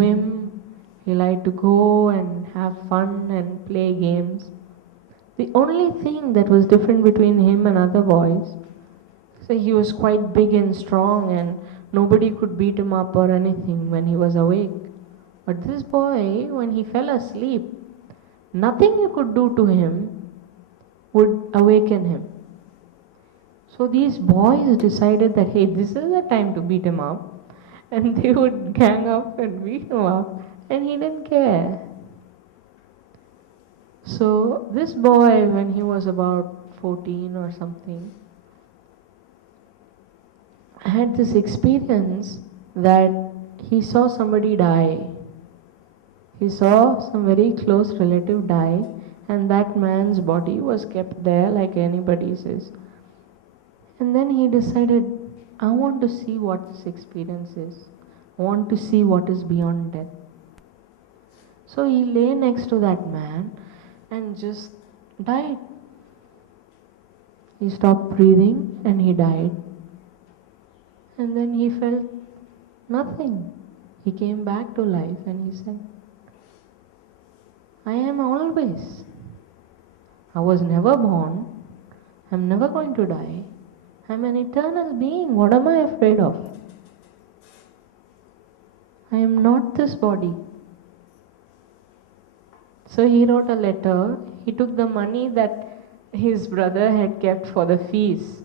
swim, he liked to go and have fun and play games. The only thing that was different between him and other boys, so he was quite big and strong and nobody could beat him up or anything when he was awake. But this boy, when he fell asleep, nothing you could do to him would awaken him. So these boys decided that, hey, this is the time to beat him up. And they would gang up and beat him up, and he didn't care. So this boy, when he was about 14 or something, had this experience that he saw somebody die. He saw some very close relative die, and that man's body was kept there like anybody's is. And then he decided, I want to see what this experience is. I want to see what is beyond death. So he lay next to that man and just died. He stopped breathing and he died. And then he felt nothing. He came back to life and he said, I am always. I was never born. I'm never going to die. I'm an eternal being. What am I afraid of? I am not this body. So he wrote a letter. He took the money that his brother had kept for the fees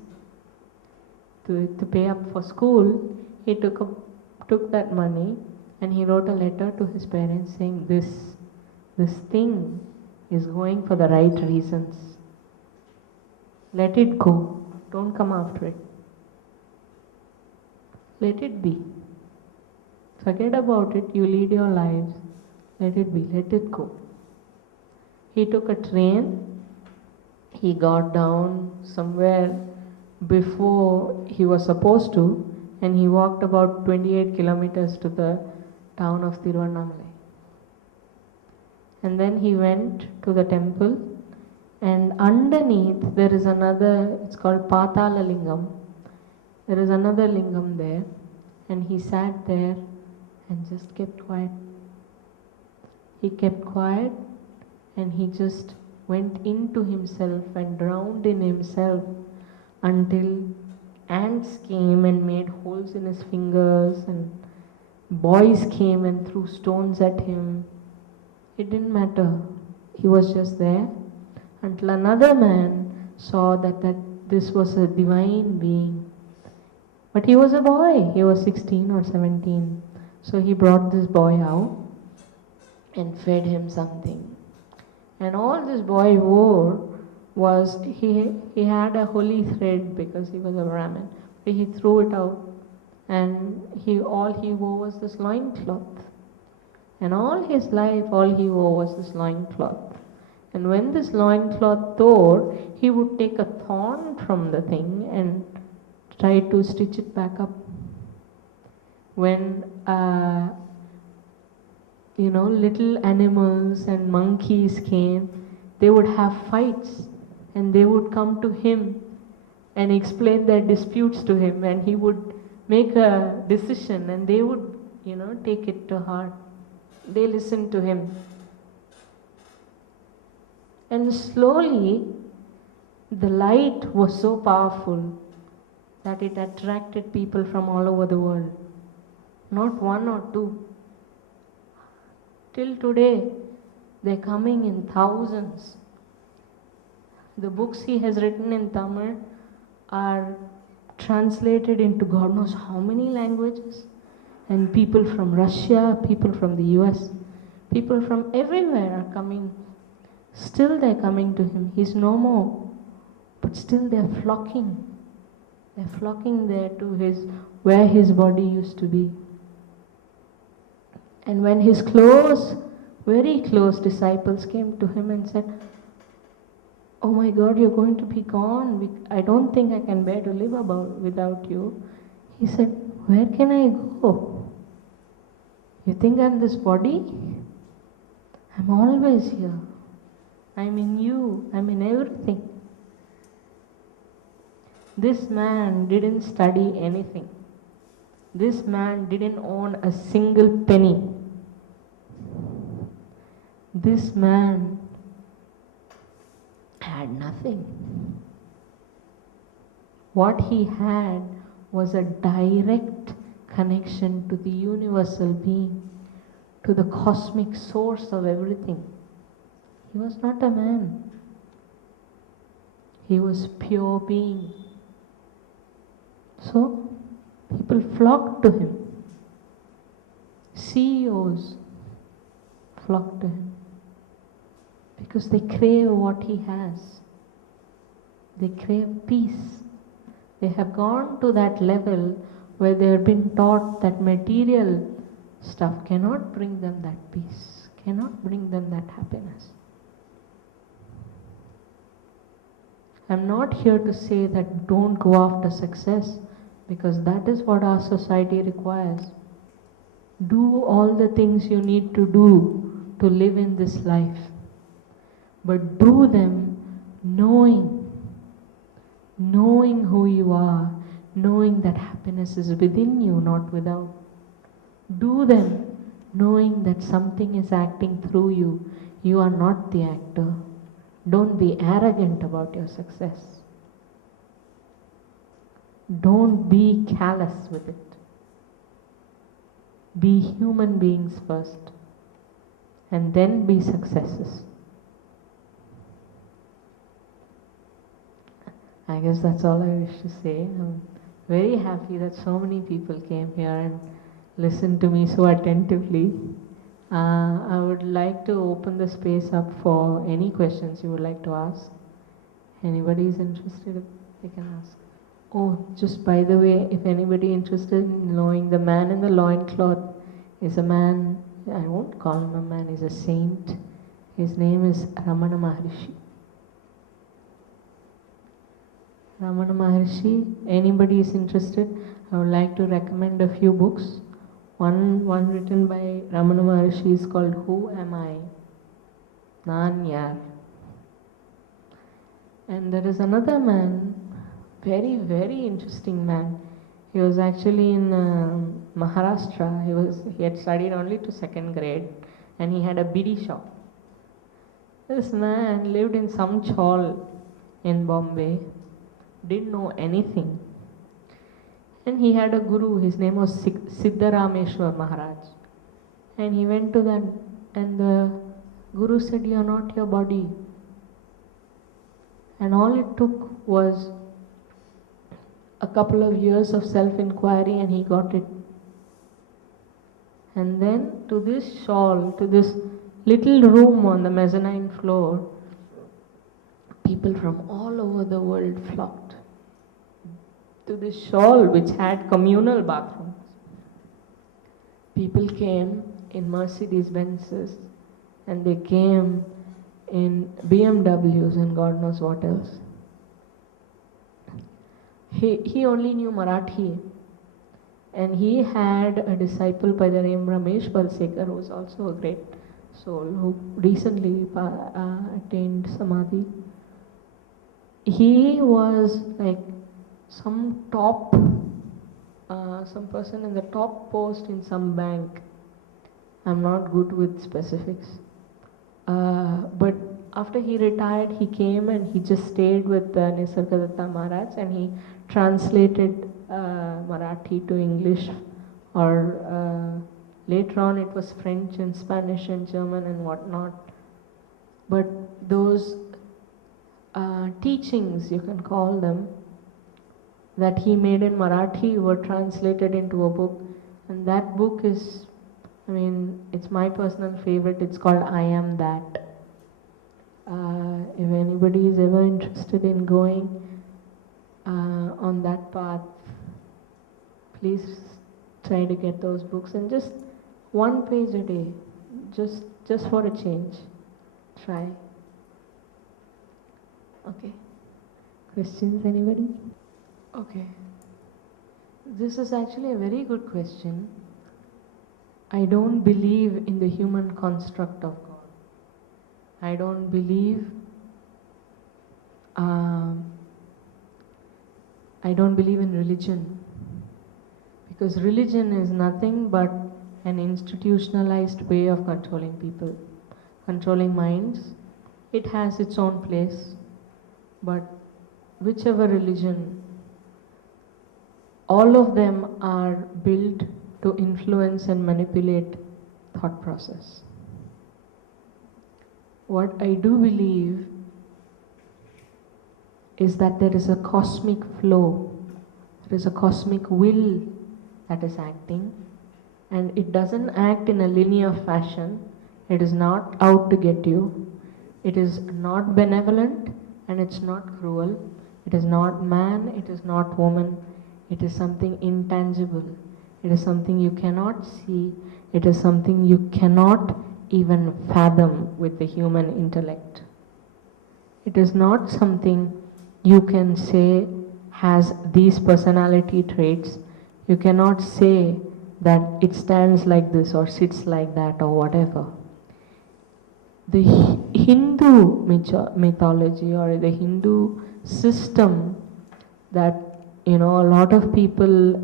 to pay up for school. He took that money and he wrote a letter to his parents saying, this thing is going for the right reasons. Let it go. Don't come after it. Let it be. Forget about it. You lead your lives. Let it be. Let it go. He took a train. He got down somewhere before he was supposed to, and he walked about 28 kilometers to the town of Tiruvannamalai. And then he went to the temple, and underneath there is another, it's called Patala Lingam. There is another lingam there, and he sat there and just kept quiet. He kept quiet and he just went into himself and drowned in himself until ants came and made holes in his fingers and boys came and threw stones at him. It didn't matter. He was just there until another man saw that this was a divine being. But he was a boy. He was 16 or 17. So he brought this boy out and fed him something. And all this boy wore was, he had a holy thread because he was a Brahmin. But he threw it out and all he wore was this loincloth. And all his life, all he wore was this loincloth. And when this loincloth tore, he would take a thorn from the thing and try to stitch it back up. When little animals and monkeys came, they would have fights and they would come to him and explain their disputes to him, and he would make a decision and they would, take it to heart. They listened to him. And slowly, the light was so powerful that it attracted people from all over the world. Not one or two. Till today, they're coming in thousands. The books he has written in Tamil are translated into God knows how many languages. And people from Russia, people from the US, people from everywhere are coming. Still they're coming to him. He's no more. But still they're flocking. They're flocking there to where his body used to be. And when his close, very close disciples came to him and said, oh my God, you're going to be gone. I don't think I can bear to live without you. He said, where can I go? You think I'm this body? I'm always here. I'm in you. I'm in everything. This man didn't study anything. This man didn't own a single penny. This man had nothing. What he had was a direct connection to the universal being, to the cosmic source of everything. He was not a man. He was pure being. So, people flocked to him. CEOs flock to him because they crave what he has. They crave peace. They have gone to that level where they have been taught that material stuff cannot bring them that peace, cannot bring them that happiness. I'm not here to say that don't go after success, because that is what our society requires. Do all the things you need to do to live in this life, but do them knowing who you are, knowing that happiness is within you, not without. Do them knowing that something is acting through you. You are not the actor. Don't be arrogant about your success. Don't be callous with it. Be human beings first, and then be successes. I guess that's all I wish to say. I'm very happy that so many people came here and listened to me so attentively. I would like to open the space up for any questions you would like to ask. Anybody is interested, they can ask. Oh, just by the way, if anybody interested in knowing, the man in the loincloth is a man, I won't call him a man, he's a saint. His name is Ramana Maharishi. Ramana Maharishi, anybody is interested, I would like to recommend a few books. One written by Ramana Maharishi is called Who Am I? Naan Yar. And there is another man, very, very interesting man. He was actually in Maharashtra. He had studied only to 2nd grade, and he had a bidi shop. This man lived in some chawl in Bombay, didn't know anything. And he had a guru, his name was Siddharameshwar Maharaj. And he went to that, and the guru said, "You are not your body." And all it took was a couple of years of self-inquiry, and he got it. And then to this shawl, to this little room on the mezzanine floor, people from all over the world flocked to this shawl which had communal bathrooms. People came in Mercedes Benzes, and they came in BMWs and God knows what else. He only knew Marathi, and he had a disciple by the name Ramesh Balsekar, who was also a great soul, who recently attained Samadhi. He was like some person in the top post in some bank. I'm not good with specifics. But after he retired, he came and he just stayed with Nisargadatta Maharaj, and he translated Marathi to English, or later on it was French and Spanish and German and whatnot. But those teachings, you can call them, that he made in Marathi were translated into a book, and that book is, I mean, it's my personal favorite. It's called I Am That. If anybody is ever interested in going on that path, please try to get those books, and just one page a day, just for a change. Try. Okay. Questions, anybody? Okay. This is actually a very good question. I don't believe in the human construct of God. I don't believe in religion, because religion is nothing but an institutionalized way of controlling people. controlling minds. It has its own place, but whichever religion, all of them are built to influence and manipulate thought process. What I do believe is that there is a cosmic flow, there is a cosmic will that is acting, and it doesn't act in a linear fashion. It is not out to get you. It is not benevolent and it's not cruel. It is not man, it is not woman. It is something intangible. It is something you cannot see. It is something you cannot even fathom with the human intellect. It is not something you can say has these personality traits. You cannot say that it stands like this or sits like that or whatever. The Hindu mythology or the Hindu system that a lot of people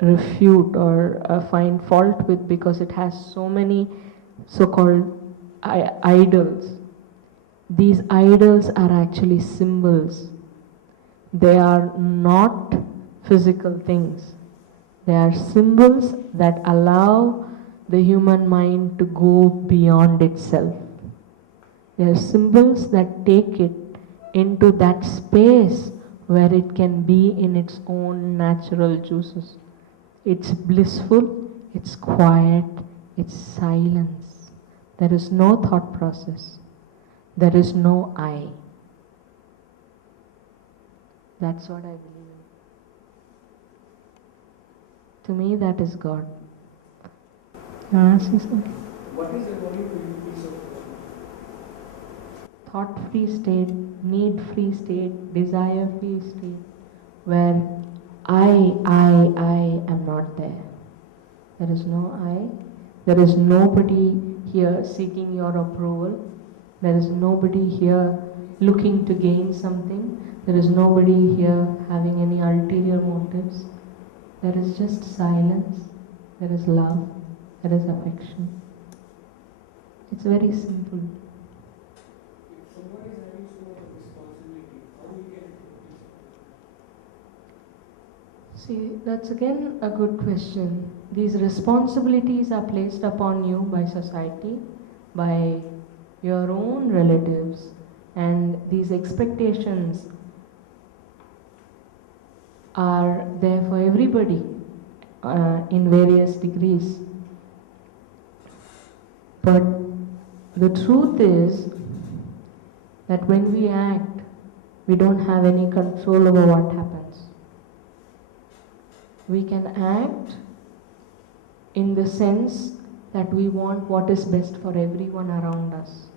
refute or find fault with because it has so many so-called idols. These idols are actually symbols. They are not physical things. They are symbols that allow the human mind to go beyond itself. They are symbols that take it into that space where it can be in its own natural juices. It's blissful, it's quiet, it's silence. There is no thought process. There is no I. That's what I believe in. To me, that is God. You want to say something? What is according to you peace of mind? Thought-free state, need-free state, desire-free state, where I am not there. There is no I. There is nobody here seeking your approval. There is nobody here looking to gain something. There is nobody here having any ulterior motives. There is just silence. There is love. There is affection. It's very simple. If somebody is having so much of responsibility, how we can See, that's again a good question. These responsibilities are placed upon you by society, by your own relatives, and these expectations are there for everybody in various degrees. But the truth is that when we act, we don't have any control over what happens. We can act in the sense that we want what is best for everyone around us.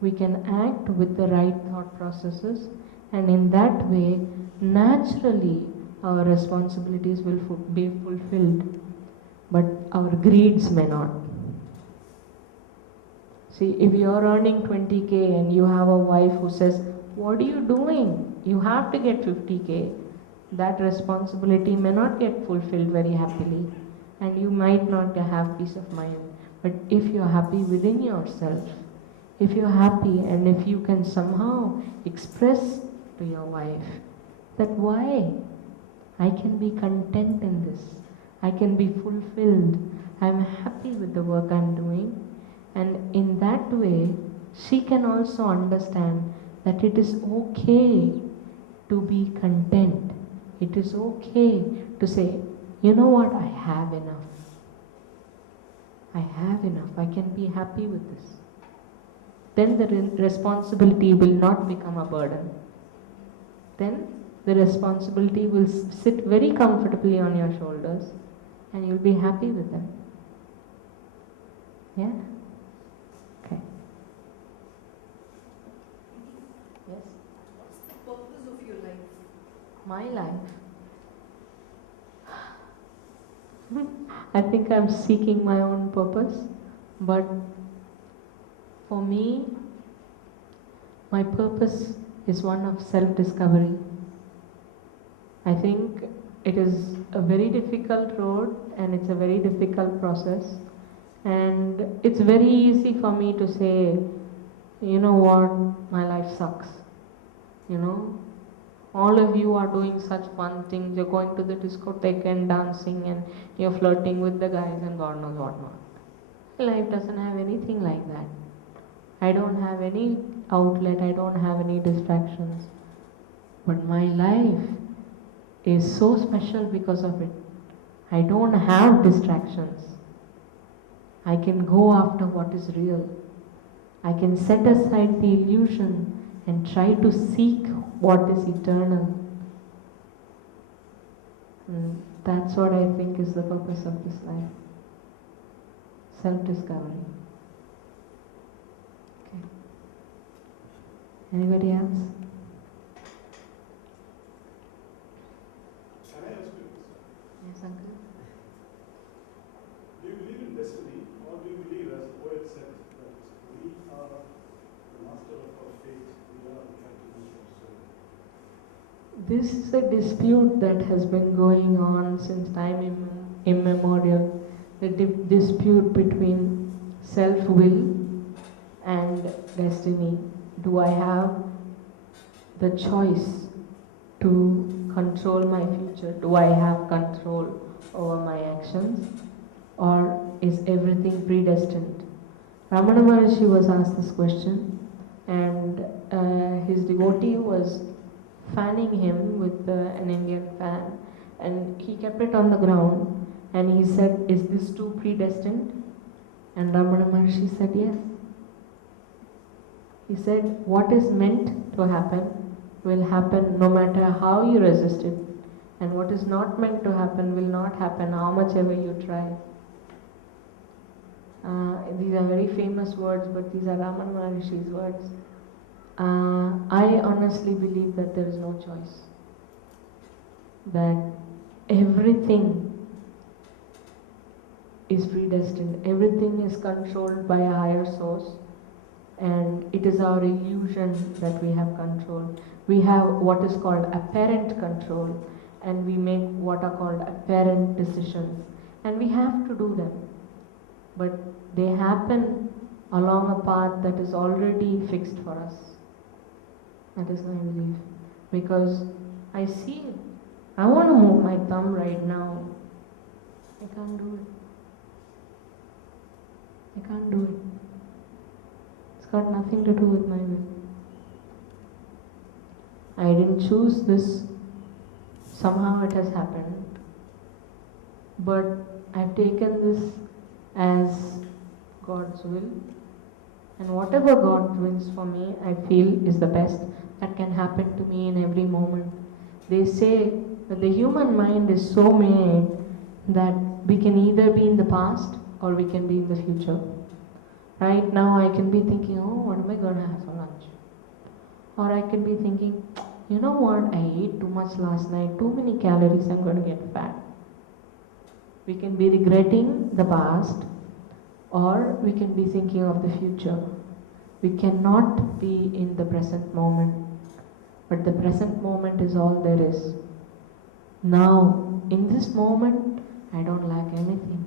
We can act with the right thought processes, and in that way, naturally, our responsibilities will be fulfilled, but our greeds may not. See, if you're earning 20K and you have a wife who says, "What are you doing? You have to get 50K," that responsibility may not get fulfilled very happily, and you might not have peace of mind. But if you're happy within yourself, if you're happy and if you can somehow express to your wife that why I can be content in this, I can be fulfilled, I'm happy with the work I'm doing, and in that way she can also understand that it is okay to be content. It is okay to say, you know what, I have enough. I have enough. I can be happy with this. Then the responsibility will not become a burden. Then the responsibility will sit very comfortably on your shoulders and you'll be happy with them. Yeah? Okay. Yes? What's the purpose of your life? My life. I think I'm seeking my own purpose, but for me, my purpose is one of self-discovery. I think it is a very difficult road and it's a very difficult process, And it's very easy for me to say, you know what, my life sucks. You know, all of you are doing such fun things. You're going to the discotheque and dancing, and you're flirting with the guys, and God knows what not. Life doesn't have anything like that. I don't have any outlet, I don't have any distractions. But my life is so special because of it. I don't have distractions. I can go after what is real. I can set aside the illusion and try to seek what is eternal. And that's what I think is the purpose of this life. Self-discovery. Okay. Anybody else? Can I ask you this? Yes, uncle. Do you believe in destiny, or do you believe, as the poet said, that we are the master of our fate, we are the captains of our soul? This is a dispute that has been going on since time immemorial. The dispute between self-will and destiny. Do I have the choice to control my future? Do I have control over my actions? Or is everything predestined? Ramana Maharshi was asked this question, and his devotee was fanning him with an Indian fan, and he kept it on the ground, and he said, "Is this too predestined?" And Ramana Maharshi said, "Yes." He said, "What is meant to happen will happen no matter how you resist it, and what is not meant to happen will not happen how much ever you try." These are very famous words, but these are Ramana Maharshi's words. I honestly believe that there is no choice. That everything is predestined. Everything is controlled by a higher source, and it is our illusion that we have control. We have what is called apparent control, and we make what are called apparent decisions, and we have to do them. But they happen along a path that is already fixed for us. That is my belief. Because I see it. I want to move my thumb right now. I can't do it. I can't do it. It's got nothing to do with my will. I didn't choose this. Somehow it has happened. But I've taken this as God's will. And whatever God wills for me, I feel is the best that can happen to me in every moment. They say that the human mind is so made that we can either be in the past or we can be in the future. Right now I can be thinking, oh, what am I going to have for lunch? Or I can be thinking, you know what, I ate too much last night, too many calories, I'm going to get fat. We can be regretting the past, or we can be thinking of the future. We cannot be in the present moment, but the present moment is all there is. Now, in this moment, I don't lack anything.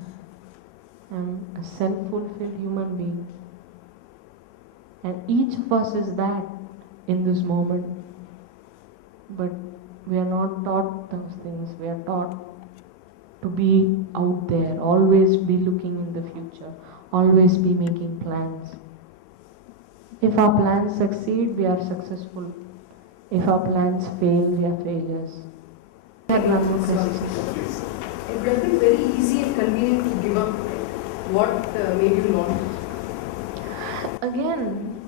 I'm a self-fulfilled human being. And each of us is that in this moment. But we are not taught those things. We are taught to be out there, always be looking in the future, always be making plans. If our plans succeed, we are successful. If our plans fail, we are failures. That one more question. It would have been very easy and convenient to give up. What made you not? Again,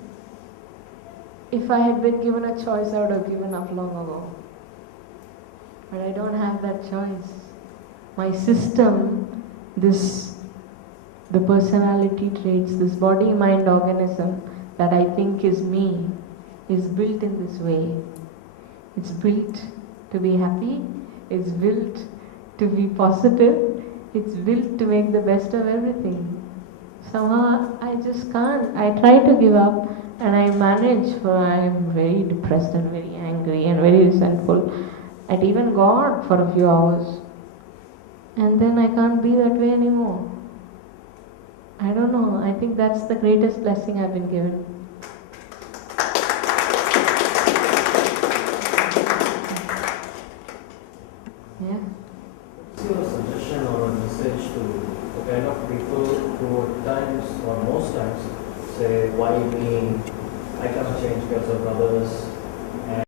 if I had been given a choice, I would have given up long ago. But I don't have that choice. My system, the personality traits, this body-mind organism that I think is me, is built in this way. It's built to be happy, it's built to be positive, it's built to make the best of everything. Somehow I just can't. I try to give up and I manage, for I am very depressed and very angry and very resentful at even God for a few hours. And then I can't be that way anymore. I don't know. I think that's the greatest blessing I've been given. Yeah. What's your suggestion or a message to the kind of people who at times or most times say, why me? I cannot change because of others. And